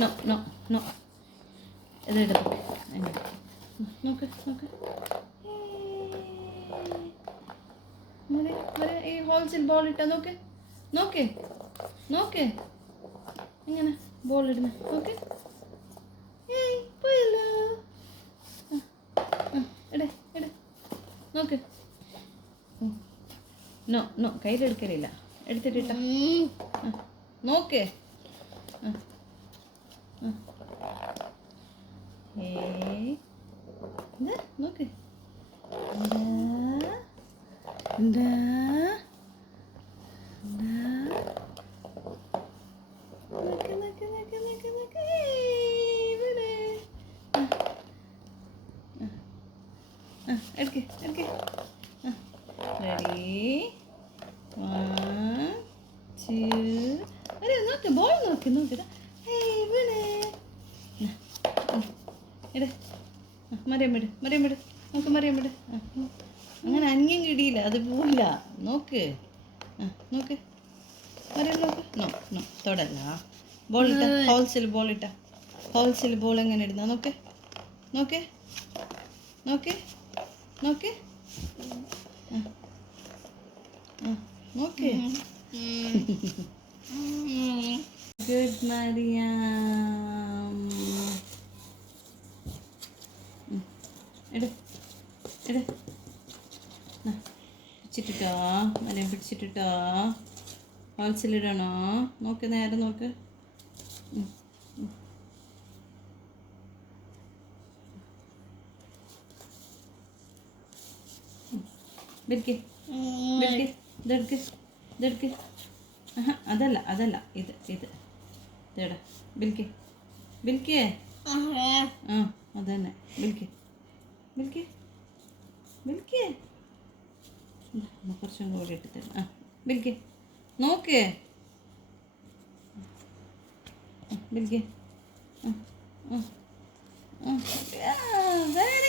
No no no. ഇത് ഇടുക നോക്ക് നോക്ക്. മോനെ മോനെ ഈ ഹോൾസിൽ ബോൾ ഇട്ട? നോക്ക്. നോക്ക്. നോക്ക്. എങ്ങനെ? ബോൾ ഇടുന്ന. നോക്ക്. പോയല്ലോ. എടേ എടേ നോക്ക്. നോ നോ കയ്യിലെടുക്കലില്ല. എടുത്തിട്ടിട്ട. നോക്കേ. ആ. ഏയ് എന്താ നോക്ക് എന്താ എന്താ എന്താ നോക്ക് നോക്ക് നോക്ക് നോക്ക് നോക്ക് ഏയ് ഇവിടെ ആ. ആ. ആ, എടുക്ക് എടുക്ക് റെഡി വൺ ടു അരെ നോക്ക് ബോൾ നോക്ക് നോക്ക് ദാ. ഏയ് ഇവിടെ ഇട് മറിയം വിട് മറിയം വിട്. നോക്ക് മറിയം വിട്. അങ്ങനെ അന്യം കിടിയില്ല അത് പോവില്ല. നോക്ക്. ആ നോക്ക്. മറിയം നോക്ക്. No no തൊടല്ല. ബോൾ ഇട്ട ഹോൾസിൽ ബോൾ ഇട്ട. ഹോൾസിൽ ബോൾ എങ്ങനെ ഇടുന്ന? നോക്ക്. നോക്ക്. നോക്ക്. നോക്ക്. നോക്ക്. ഗുഡ് മറിയാം. എട് എട് പിടിച്ചിട്ടിട്ടാ? മരം പിടിച്ചിട്ടിട്ടോ? ഹോൾസിലിടണോ നോക്ക് നേരെ നോക്ക്. ഉം, ഉം. ഉം. ബിൽക്കി ബിൽക്കി ഇതെടുക്ക് ഇതെടുക്ക്. അതല്ല അതല്ല. ഇത് ഇത്. ഇതേടാ. ബിൽക്കേ ബിൽക്കേ. ആ അതന്നെ. ബിൽക്കി. ഇതാ, എന്നാ കുറച്ചും കൂടി ഇട്ട് തരാം ആ ബിൽക്കി നോക്ക് ആ വെരി